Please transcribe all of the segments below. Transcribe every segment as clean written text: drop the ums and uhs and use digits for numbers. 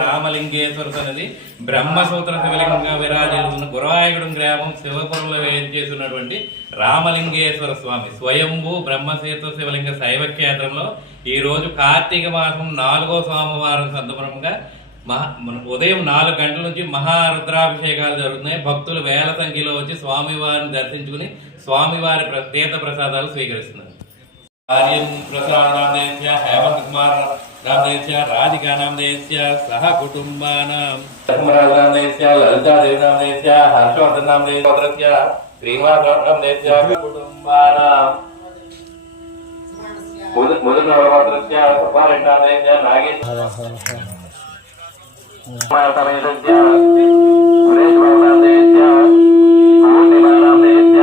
రామలింగేశ్వర సన్నిధి బ్రహ్మసూత్ర శివలింగ విరాజిల్లుతున్న గురవాయగూడెం గ్రామం శివపురంలో వేయించేస్తున్నటువంటి రామలింగేశ్వర స్వామి స్వయంభూ బ్రహ్మసూత్ర శివలింగ శైవక్షేత్రంలో ఈ రోజు కార్తీక మాసం 4వ సోమవారం సందర్భంగా ఉదయం 4 గంటల నుంచి మహారుద్రాభిషేకాలు జరుగుతున్నాయి. భక్తులు వేల సంఖ్యలో వచ్చి స్వామివారిని దర్శించుకుని స్వామివారి తీర్థ ప్రసాదాలు స్వీకరిస్తున్నారు. आर्यन प्रसाद नामदेस्य हेमंत कुमार नामदेस्य राधिका नामदेस्य सह कुटुंबानां कुमार नामदेस्य ललिता देवी नामदेस्य हर्षवर्धन नामदेस्य श्रीनिवास नामदेस्य कुटुंबानां मुदन नवरात्रस्य सुपारेण नामदेस्य नागेश कुमार नामदेस्य सुरेश नामदेस्य पूर्णिमा नामदेस्य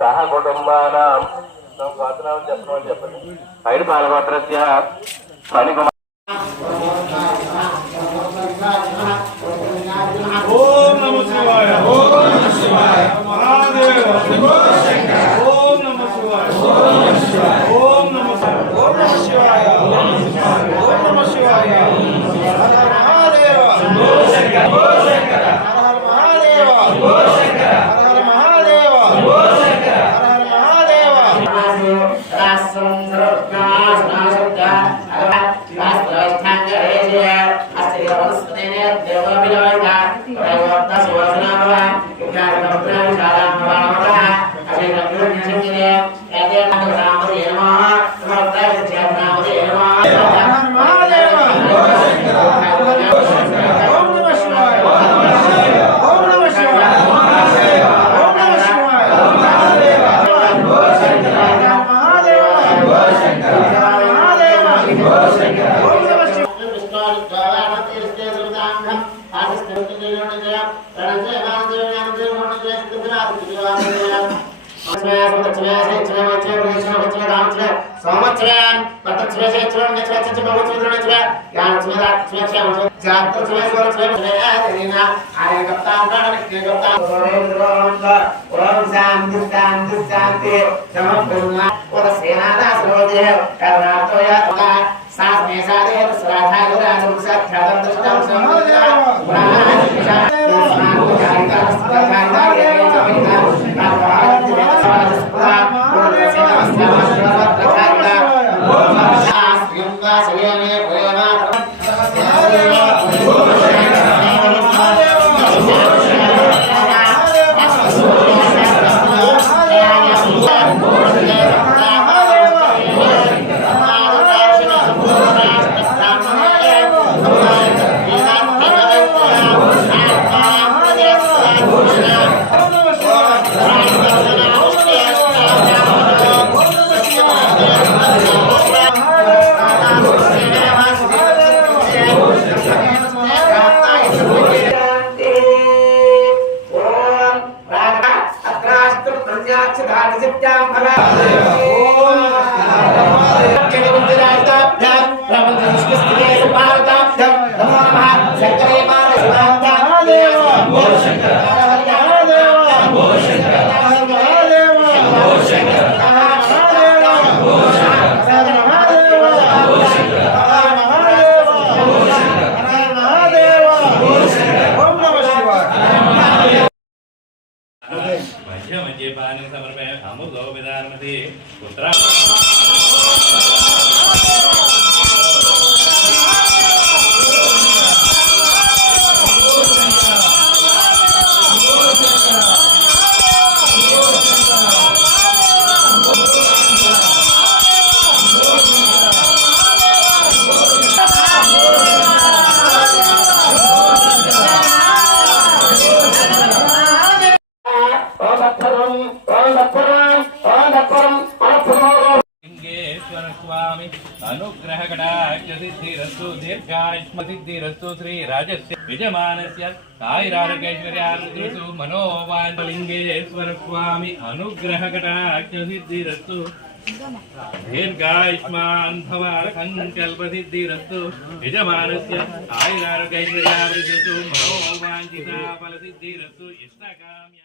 सह कुटुंबानां स्वातनाम చెప్పండి ఐదు బాలభద్రస్య ఫణికుమార్ ఓం నమః శివాయ ఓం నమః శివాయ మహాదేవ శంభో శంకర ఓం నమః శివాయ ఓం నమః శివాయ ఓం నమః శివాయ ఓం నమః శివాయ హర హర మహాదేవ శంభో శంకర శంభో శంకర హర హర మహాదేవ శంభో శంకర హర హర మహాదేవ శంభో శంకర హర హర మహాదేవ अनुग्रहकटाक्षसिद्धिरस्तु दीर्घायुष्मसिद्धिरस्तु श्रीराजस्य यजमानस्य आयुरारोग्यैश्वर्याभिवृद्धिषु मनोवाञ्छलिङ्गेश्वर स्वामी अनुग्रहकटाक्षसिद्धिरस्तु दीर्घायुष्मान् भव सङ्कल्पसिद्धिरस्तु यजमानस्य आयुरारोग्यैश्वर्याभिवृद्धिषु मनोवाञ्छिता फलसिद्धिरस्तु इष्टकाम्य